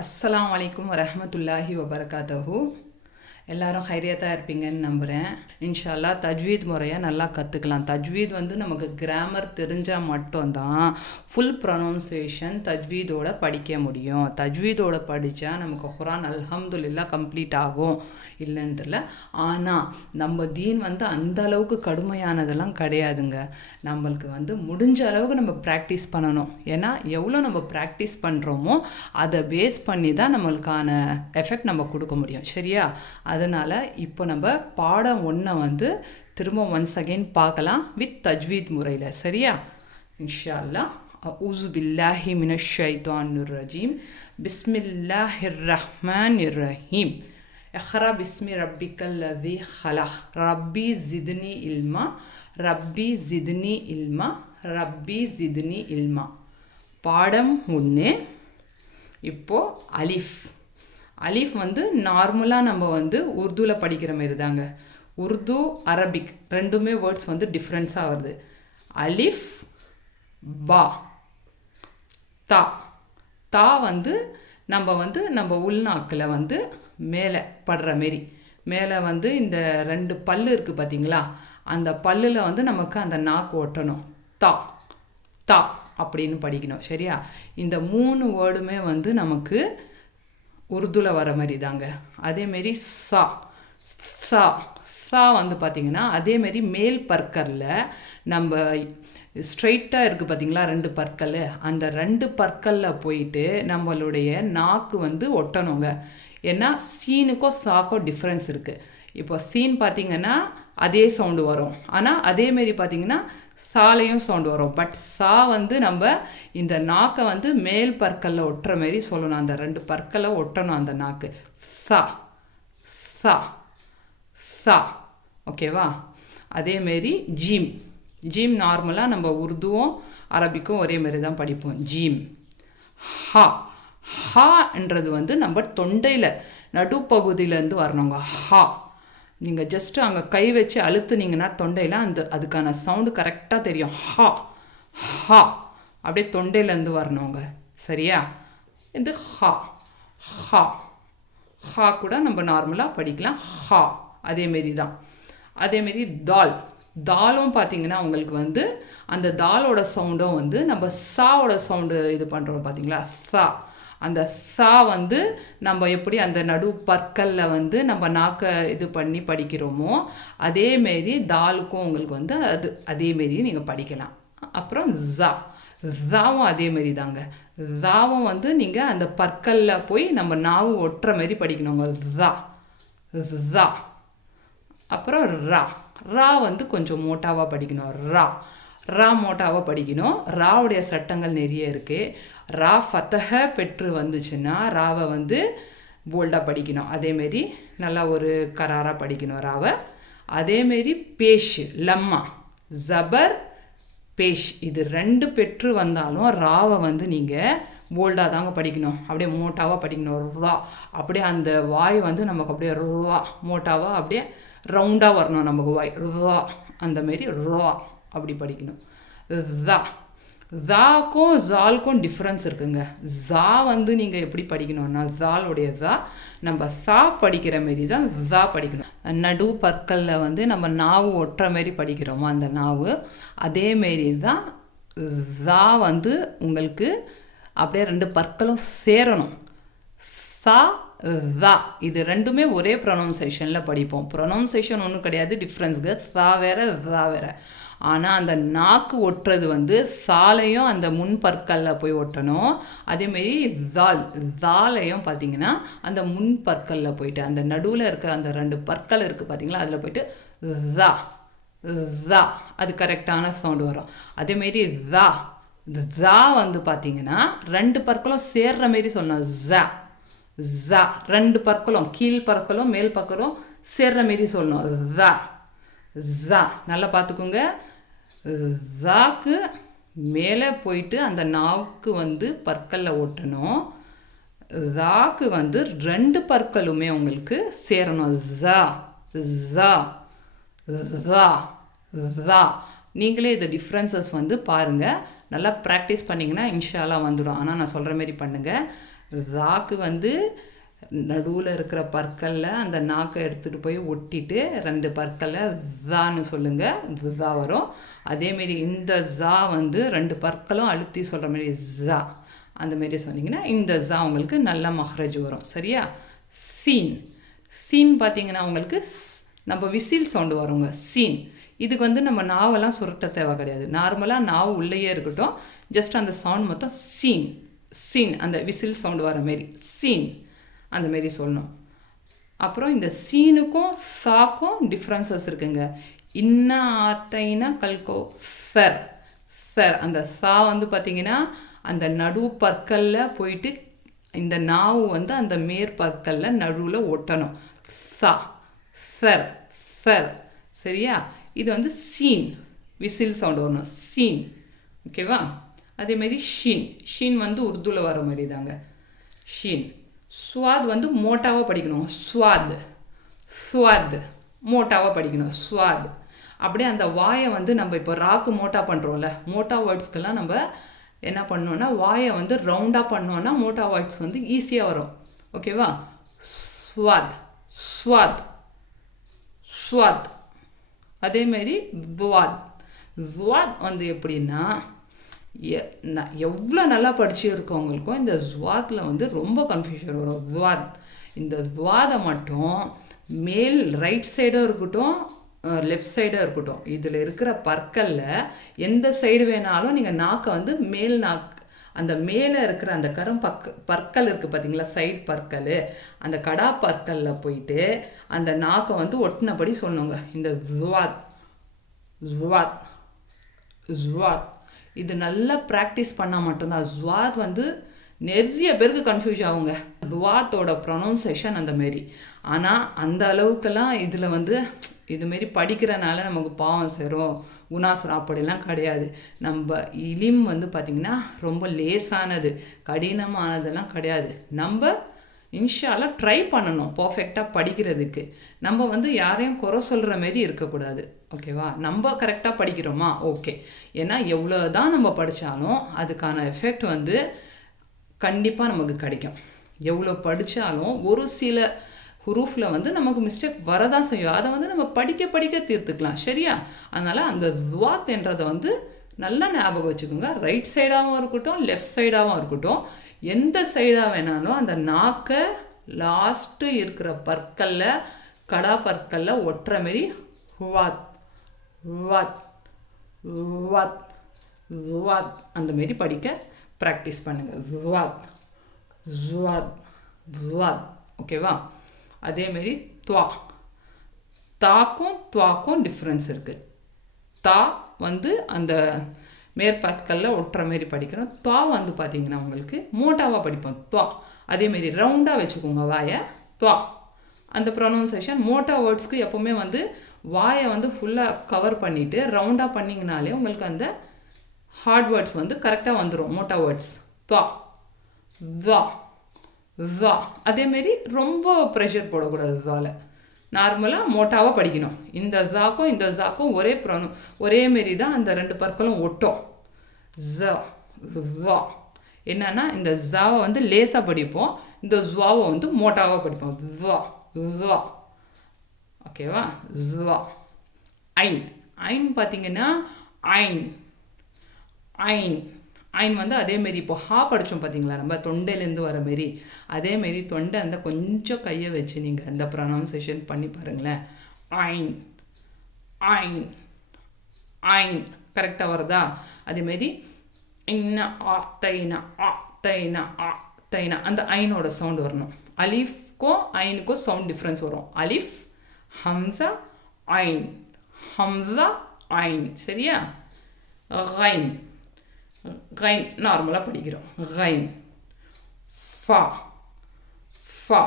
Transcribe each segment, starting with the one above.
அஸ்ஸலாமு அலைக்கும் வரஹ்மத்துல்லாஹி வபரகாத்தஹு. எல்லாரும் ஹைரியாத்தாக இருப்பீங்கன்னு நம்புகிறேன். இன்ஷா அல்லாஹ் தஜ்வீத் முறையை நல்லா கற்றுக்கலாம். தஜ்வீத் நமக்கு கிராமர் தெரிஞ்சால் மட்டும்தான் ஃபுல் ப்ரொனவுன்சியேஷன் தஜ்வீதோட படிக்க முடியும். தஜ்வீதோட படித்தா நமக்கு குர்ஆன் அல்ஹம்துலில்லாஹ் கம்ப்ளீட் ஆகும் இல்லைன்றல. ஆனால் நம்ம தீன் அந்த அளவுக்கு கடுமையானதெல்லாம் கிடையாதுங்க. நம்மளுக்கு முடிஞ்ச அளவுக்கு நம்ம ப்ராக்டிஸ் பண்ணணும். ஏன்னா எவ்வளோ நம்ம ப்ராக்டிஸ் பண்ணுறோமோ அதை பேஸ் பண்ணி தான் நம்மளுக்கான எஃபெக்ட் நம்ம கொடுக்க முடியும். சரியா? அதனால் இப்போ நம்ம பாடம் 1 திரும்ப ஒன்ஸ் அகெயின் பார்க்கலாம் வித் தஜ்வீத் முறையில். சரியா? இன்ஷா அல்லாஹ். அஊஸு பில்லாஹி மினஷ் ஷைத்தானிர் ரஜீம். பிஸ்மில்லாஹிர் ரஹ்மானிர் ரஹீம். இக்ரா பிஸ்மி ரப்பிக்கல் லதீ ஹலக். ரப்பி ஜித்னி இல்மா. ரப்பி ஜித்னி இல்மா. ரப்பி ஜித்னி இல்மா. பாடம் 1. இப்போது அலிஃப். அலிஃப் நார்மலாக நம்ம உருதுவில் படிக்கிற மாரி தாங்க. உருது அரபிக் ரெண்டுமே வேர்ட்ஸ் டிஃப்ரென்ஸாக வருது. அலிஃப் பா தா. தா நம்ம நம்ம உள்நாக்கில் மேலே படுற மாரி மேலே இந்த 2 பல்லு இருக்குது பார்த்தீங்களா? அந்த பல்லில் நமக்கு அந்த நாக்கு ஒட்டணும். தா தா அப்படின்னு படிக்கணும். சரியா? இந்த 3 வேர்டுமே நமக்கு உருதுவில் வர மாதிரி தாங்க. அதேமாரி சா. சா சா பார்த்திங்கன்னா அதேமாரி மேல் பற்களில் நம்ம ஸ்ட்ரைட்டாக இருக்குது பார்த்திங்களா 2 பற்கள். அந்த 2 பற்களில் போயிட்டு நம்மளுடைய நாக்கு ஒட்டணுங்க. ஏன்னா சீனுக்கும் சாக்கோ டிஃப்ரென்ஸ் இருக்குது. இப்போ சீன் பார்த்திங்கன்னா அதே சவுண்டு வரும். ஆனால் அதேமாரி பார்த்திங்கன்னா சாலையும் சவுண்டு வரும். பட் சா நம்ம இந்த நாக்கை மேல் பற்களில் ஒட்டுற மாரி சொல்லணும். அந்த 2 பற்களை ஒட்டணும் அந்த நாக்கு. சா சா சா. ஓகேவா? அதேமாரி ஜீம். ஜீம் நார்மலாக நம்ம உருதுவும் அரபிக்கும் ஒரே மாரி தான் படிப்போம். ஜீம். ஹா. ஹான்றது நம்ம தொண்டையில் நடுப்பகுதியிலேருந்து வரணுங்க. ஹா. நீங்கள் ஜஸ்ட்டு அங்கே கை வச்சு அழுத்துனீங்கன்னா தொண்டையில் அதுக்கான சவுண்டு கரெக்டாக தெரியும். ஹா ஹா அப்படியே தொண்டையிலேருந்து வரணுங்க. சரியா? இது ஹா. ஹா ஹா கூட நம்ம நார்மலாக படிக்கலாம். ஹா அதேமாரி தான். அதேமாரி தால். தாலும் பார்த்திங்கன்னா உங்களுக்கு அந்த தாலோட சவுண்டும் நம்ம சாவோட சவுண்டு இது பண்ணுறோம் பார்த்தீங்களா? சா. அந்த சா நம்ம எப்படி அந்த நடு பற்களில் நம்ம நாக்கை இது பண்ணி படிக்கிறோமோ அதேமாரி தாலுக்கும் உங்களுக்கு அது அதேமாரி நீங்கள் படிக்கலாம். அப்புறம் ஜா. ஜாவும் அதேமாரி தாங்க. ஜாவும் நீங்கள் அந்த பற்களில் போய் நம்ம நாவு ஒட்டுற மாரி படிக்கணுங்க. ஜா ஜா. அப்புறம் ரா. ரா கொஞ்சம் மோட்டாவாக படிக்கணும். ரா. ரா மோட்டாவாக படிக்கணும். ராவுடைய சட்டங்கள் நிறைய இருக்குது. ரா ஃபத்தஹ பெற்று வந்துச்சுன்னா ராவை போல்டாக படிக்கணும். அதேமாரி நல்லா ஒரு கராராக படிக்கணும் ராவை. அதேமாரி பேஷ் லம்மா ஜபர் பேஷ் இது 2 பெற்று வந்தாலும் ராவை நீங்கள் போல்டாக தாங்க படிக்கணும். அப்படியே மோட்டாவாக படிக்கணும். ரா அப்படியே அந்த வாய் நமக்கு அப்படியே ரா மோட்டாவாக அப்படியே ரவுண்டாக வரணும் நமக்கு வாய். ரா அந்தமாரி ரா அப்படி படிக்கணும். ஜா. ஜாக்கும் ஜாலுக்கும் டிஃப்ரென்ஸ் இருக்குங்க. ஜா நீங்கள் எப்படி படிக்கணும்னா ஜாலுடைய ஜா நம்ம சா படிக்கிற மாரி தான் ஜா படிக்கணும். நடு பற்களில் நம்ம நாவு ஒட்டுற மாரி படிக்கிறோமோ அந்த நாவு அதேமாரி தான் ஜா உங்களுக்கு அப்படியே 2 பற்களும் சேரணும். சா ஜா இது ரெண்டுமே ஒரே ப்ரொனவுன்சேஷனில் படிப்போம். ப்ரொனவுன்சேஷன் ஒன்றும் கிடையாது, டிஃப்ரென்ஸுங்க. சா வேறு ஜா வேறு. ஆனால் அந்த நாக்கு ஒட்டுறது சாலையும் அந்த முன் பற்களில் போய் ஒட்டணும். அதேமாரி ஜால். ஜாலையும் பார்த்திங்கன்னா அந்த முன் பற்களில் போயிட்டு அந்த நடுவில் இருக்கிற அந்த 2 பற்கள் இருக்குது பார்த்திங்களா அதில் போயிட்டு ஜா ஜா அது கரெக்டான சவுண்டு வரும். அதேமாரி ஜா. இந்த ஜா பார்த்திங்கன்னா 2 பற்களும் சேர்ற மாரி சொல்லணும். ஜா ஜா 2 பற்களும் கீழ் பற்களும் மேல் பற்களும் சேர்ற மாரி சொல்லணும். ஜா ஜா. நல்லா பார்த்துக்கோங்க. ஜாக்கு மேலே போயிட்டு அந்த நாவுக்கு பற்களில் ஒட்டணும். ஜாக்கு 2 பற்களுமே உங்களுக்கு சேரணும். ஜா ஜா ஜா ஜா. நீங்களே இந்த டிஃப்ரென்சஸ் பாருங்கள். நல்லா ப்ராக்டிஸ் பண்ணிங்கன்னா இன்ஷா அல்லாஹ் வந்துடும். ஆனால் நான் சொல்கிற மாரி பண்ணுங்கள். ராக்கு வந்து நடுவில் இருக்கிற பற்களில் அந்த நாக்கை எடுத்துகிட்டு போய் ஒட்டிட்டு 2 பற்களில் ஜான்னு சொல்லுங்கள், ஜா வரும். அதேமாரி இந்த ஜா வந்து 2 பற்களும் அழுத்தி சொல்கிற மாதிரி ஜா அந்தமாரி சொன்னீங்கன்னா இந்த ஜா உங்களுக்கு நல்ல மஹ்ரஜ் வரும். சரியா? சீன். சீன் பார்த்தீங்கன்னா உங்களுக்கு நம்ம விசில் சவுண்டு வருங்க. சீன் இதுக்கு வந்து நம்ம நாவெல்லாம் சுருட்ட தேவை கிடையாது. நார்மலாக நாவு உள்ளேயே இருக்கட்டும், ஜஸ்ட் அந்த சவுண்ட் மொத்தம் சீன் சீன் அந்த விசில் சவுண்டு வர மாரி சீன் அந்தமாரி சொல்லணும். அப்புறம் இந்த சீனுக்கும் சாக்கும் டிஃப்ரென்சஸ் இருக்குங்க. இன்னா ஆத்தைனா கல்கோ சர் சர் அந்த சா வந்து பார்த்திங்கன்னா அந்த நடு பற்களில் போயிட்டு இந்த நாவு வந்து அந்த மேற்பற்களில் நடுவில் ஒட்டணும். சா சர் சர். சரியா? இது வந்து சீன் விசில் சவுண்டு வரணும். சீன். ஓகேவா? அதேமாரி ஷீன். ஷீன் வந்து உருதுவில் வர மாதிரி தாங்க. ஷீன். ஸ்வாத் வந்து மோட்டாவாக படிக்கணும். ஸ்வாத் ஸ்வாத் மோட்டாவாக படிக்கணும். ஸ்வாத். அப்படியே அந்த வாயை வந்து நம்ம இப்போ ராக்கு மோட்டா பண்ணுறோம்ல, மோட்டா வேர்ட்ஸ்க்கெல்லாம் நம்ம என்ன பண்ணோன்னா வாயை வந்து ரவுண்டாக பண்ணோன்னா மோட்டா வேர்ட்ஸ் வந்து ஈஸியாக வரும். ஓகேவா? ஸ்வாத் ஸ்வாத் ஸ்வாத். அதேமாரி துவாத். துவாத் வந்து எப்படின்னா எவ்வளோ நல்லா படிச்சுருக்கவங்களுக்கும் இந்த ஜுவாத்தில் வந்து ரொம்ப கன்ஃபியூஷன் வரும். ஜுவாத். இந்த ஜுவாதை மட்டும் மேல் ரைட் சைடும் இருக்கட்டும், லெஃப்ட் சைடும் இருக்கட்டும், இதில் இருக்கிற பற்களில் எந்த சைடு வேணாலும் நீங்கள் நாக்கை வந்து மேல் அந்த மேலே இருக்கிற அந்த பற்கள் இருக்குது பார்த்தீங்களா, சைடு பற்கள், அந்த கடா பற்களில் போயிட்டு அந்த நாக்கை வந்து ஒட்டினபடி சொன்னோங்க. இந்த ஜுவாத் ஜுவாத் ஜுவாத். இது நல்லா ப்ராக்டிஸ் பண்ணால் மட்டும்தான். ஜுவாத் வந்து நிறைய பேருக்கு கன்ஃபியூஸ் ஆகுங்க. ஜுவாத்தோட ப்ரொனவுன்சேஷன் அந்தமாரி. ஆனால் அந்த அளவுக்கெல்லாம் இதில் வந்து இதுமாரி படிக்கிறனால நமக்கு பாவம் சேரும், குணாசுரம் அப்படிலாம் கிடையாது. நம்ம இலிம் வந்து பார்த்திங்கன்னா ரொம்ப லேசானது, கடினமானதெல்லாம் கிடையாது. நம்ம இன்ஷால்லா ட்ரை பண்ணணும் பர்ஃபெக்டாக படிக்கிறதுக்கு. நம்ம வந்து யாரையும் குறை சொல்கிற மாரி இருக்கக்கூடாது. ஓகேவா? நம்ம கரெக்டாக படிக்கிறோமா? ஓகே. ஏன்னா எவ்வளோ தான் நம்ம படித்தாலும் அதுக்கான எஃபெக்ட் வந்து கண்டிப்பாக நமக்கு கிடைக்கும். எவ்வளோ படித்தாலும் ஒரு சில ஹுரூஃபில் வந்து நமக்கு மிஸ்டேக் வரதான் செய்யும். அதை வந்து நம்ம படிக்க தீர்த்துக்கலாம். சரியா? அதனால் அந்த ஜுவாத் என்றதை வந்து நல்லா ஞாபகம் வச்சுக்கோங்க. ரைட் சைடாகவும் இருக்கட்டும், லெஃப்ட் சைடாகவும் இருக்கட்டும், எந்த சைடாக வேணாலும் அந்த நாக்கை லாஸ்ட்டு இருக்கிற பற்களில் கடா பற்களில் ஒட்டுற மாரி ஹுவாத் ஹுவாத் ஹுவாத் ஹுவாத் அந்தமாரி படிக்க ப்ராக்டிஸ் பண்ணுங்கள். ஜுவாத் ஜுவாத் ஜுவாத். ஓகேவா? அதேமாரி துவா. தாக்கும் துவாக்கும் டிஃப்ரென்ஸ் இருக்குது. தா வந்து அந்த மேற்பற்களில் ஒட்டுற மாரி படிக்கிறோம். துவா வந்து பார்த்திங்கன்னா உங்களுக்கு மோட்டாவாக படிப்போம். துவா. அதேமாரி ரவுண்டாக வச்சுக்கோங்க வாயை. துவா. அந்த ப்ரொனவுன்சேஷன் மோட்டா வேர்ட்ஸ்க்கு எப்போவுமே வந்து வாயை வந்து ஃபுல்லாக கவர் பண்ணிவிட்டு ரவுண்டாக பண்ணிங்கனாலே உங்களுக்கு அந்த ஹார்ட் வேர்ட்ஸ் வந்து கரெக்டாக வந்துடும். மோட்டா வேர்ட்ஸ். துவா வா வா. அதேமாரி ரொம்ப ப்ரெஷர் போடக்கூடாது. வாவில் நார்மலாக மோட்டாவாக படிக்கணும். இந்த ஜாக்கும் இந்த ஜாக்கும் ஒரே மாரி தான் அந்த 2 பற்களும் ஒட்டும். ஜ வா. என்னன்னா இந்த ஜாவை வந்து லேசாக படிப்போம், இந்த ஜுவாவை வந்து மோட்டாவாக படிப்போம். வா வா. ஓகேவா? ஜுவா. ஐன். ஐன் பார்த்தீங்கன்னா ஐன் ஐன் ஐன் வந்து அதேமாரி இப்போ ஹா படித்தோம் பார்த்தீங்களா, நம்ம தொண்டையிலேருந்து வர மாரி அதேமாரி தொண்டை அந்த கொஞ்சம் கையை வச்சு நீங்கள் அந்த ப்ரொனவுன்சேஷன் பண்ணி பாருங்களேன். ஐன் ஐன் ஐன் கரெக்டாக வருதா? அதேமாரி இன்ன ஆ தைனா ஆ தைனா ஆ தைனா அந்த ஐனோட சவுண்ட் வரணும். அலிஃப்க்கும் ஐனுக்கும் சவுண்ட் டிஃப்ரென்ஸ் வரும். அலிஃப் ஹம்சா ஐன் ஹம்சா ஐன். சரியா? கைன் கைன் நார்மலாக படிக்கிறோம். கைன் ஃபா ஃபா.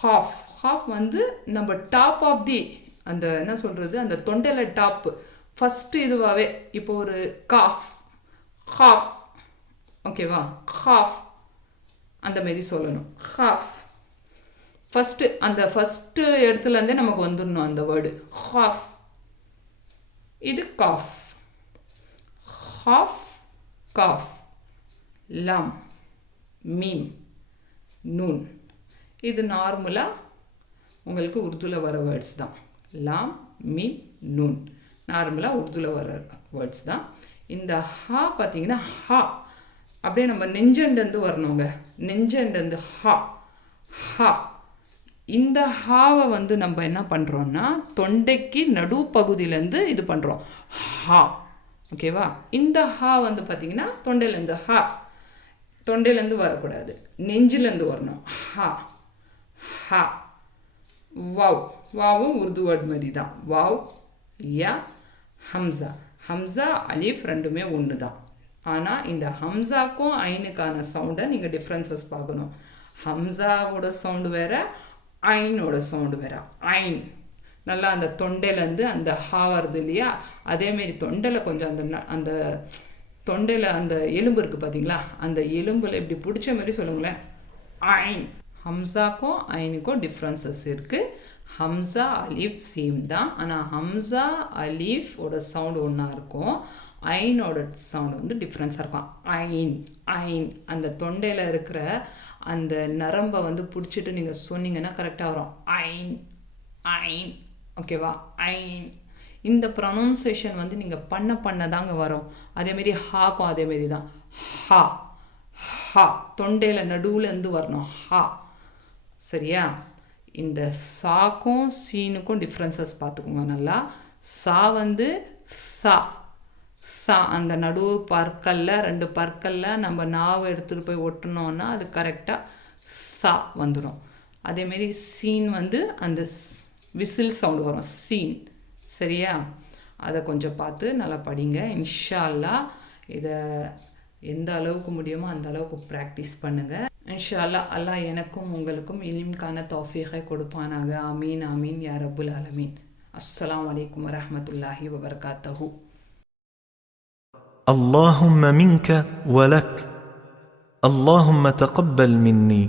ஹாஃப். ஹாஃப் வந்து நம்ம டாப் ஆஃப் தி அந்த என்ன சொல்கிறது அந்த தொண்டையில் டாப்பு ஃபஸ்ட்டு இதுவாகவே இப்போ ஒரு காஃப் ஹாஃப். ஓகேவா? ஹாஃப் அந்தமாரி சொல்லணும். ஹாஃப் ஃபஸ்ட்டு இடத்துலேருந்தே நமக்கு வந்துடணும் அந்த வேர்டு ஹாஃப். இது காஃப். ஹாஃப் காஃப் லம் மீம், நூன். இது நார்மலாக உங்களுக்கு உருதுவில் வர வேர்ட்ஸ் தான். லாம், மீம், நூன் நார்மலாக உருதுவில் வர வேர்ட்ஸ் தான். இந்த ஹா பார்த்தீங்கன்னா ஹா அப்படியே நம்ம நெஞ்சண்டந்து வரணுங்க. நெஞ்சண்டந்து ஹா ஹா. இந்த ஹாவை வந்து நம்ம என்ன பண்ணுறோன்னா தொண்டைக்கு நடுப்பகுதியிலேருந்து இது பண்ணுறோம். ஹா. ஓகேவா? இந்த ஹா வந்து பார்த்திங்கன்னா தொண்டையிலேருந்து ஹா, தொண்டையிலேருந்து வரக்கூடாது, நெஞ்சிலேருந்து வரணும். ஹா ஹா. வாவ், வாவும் உருது வேர்ட் மாதிரி தான். வாவ், யா, ஹம்சா. ஹம்சா அலீஃப் ரெண்டுமே ஒன்று தான். ஆனால் இந்த ஹம்சாக்கும் ஐனுக்கான சவுண்டை நீங்கள் டிஃப்ரென்சஸ் பார்க்கணும். ஹம்சாவோட சவுண்டு வேறு, ஐனோட சவுண்டு வேறு. ஐன் நல்லா அந்த தொண்டையிலேருந்து அந்த ஹா வருது இல்லையா, அதேமாரி தொண்டையில் கொஞ்சம் அந்த தொண்டையில் அந்த எலும்பு இருக்குது பார்த்தீங்களா, அந்த எலும்பில் இப்படி பிடிச்ச மாதிரி சொல்லுங்களேன். ஐன். ஹம்சாக்கும் ஐனுக்கும் டிஃப்ரென்சஸ் இருக்குது. ஹம்சா அலீஃப் சேம் தான். ஆனால் ஹம்சா அலீஃபோட சவுண்டு ஒன்றா இருக்கும், ஐனோட சவுண்டு வந்து டிஃப்ரென்ஸாக இருக்கும். ஐன் ஐன். அந்த தொண்டையில் இருக்கிற அந்த நரம்பை வந்து பிடிச்சிட்டு நீங்கள் சொன்னீங்கன்னா கரெக்டாக வரும். ஐன் ஐன். ஓகேவா? ஐன். இந்த ப்ரொனவுன்சேஷன் வந்து நீங்கள் பண்ண தாங்க வரும். அதேமாரி ஹாக்கும் அதேமாரி தான். ஹா ஹா. தொண்டையில் நடுவுலேருந்து வரணும். ஹா. சரியா? இந்த சாக்கும் சீனுக்கும் டிஃப்ரென்சஸ் பார்த்துக்கோங்க நல்லா. சா வந்து சா சா. அந்த நடுவு பற்களில், 2 பற்களில் நம்ம நாவை எடுத்துகிட்டு போய் ஒட்டினோன்னா அது கரெக்டாக சா வந்துடும். அதேமாரி சீன் வந்து அந்த விசில் சவுண்டு வரும். சீன். சரியா? அதை கொஞ்சம் பார்த்து நல்லா படிங்க. இன்ஷா அல்லாஹ் இதை எந்த அளவுக்கு முடியுமோ அந்த அளவுக்கு ப்ராக்டிஸ் பண்ணுங்கள். இன்ஷா அல்லாஹ் அல்லாஹ் எனக்கும் உங்களுக்கும் இல்முக்கான தௌஃபீகை கொடுப்பானாக. ஆமீன் ஆமீன் யா ரப்புல் ஆலமீன். அஸ்ஸலாமு அலைக்கும் வரஹ்மத்துல்லாஹி வபரகாத்துஹு. اللهم منك ولك، اللهم تقبل مني.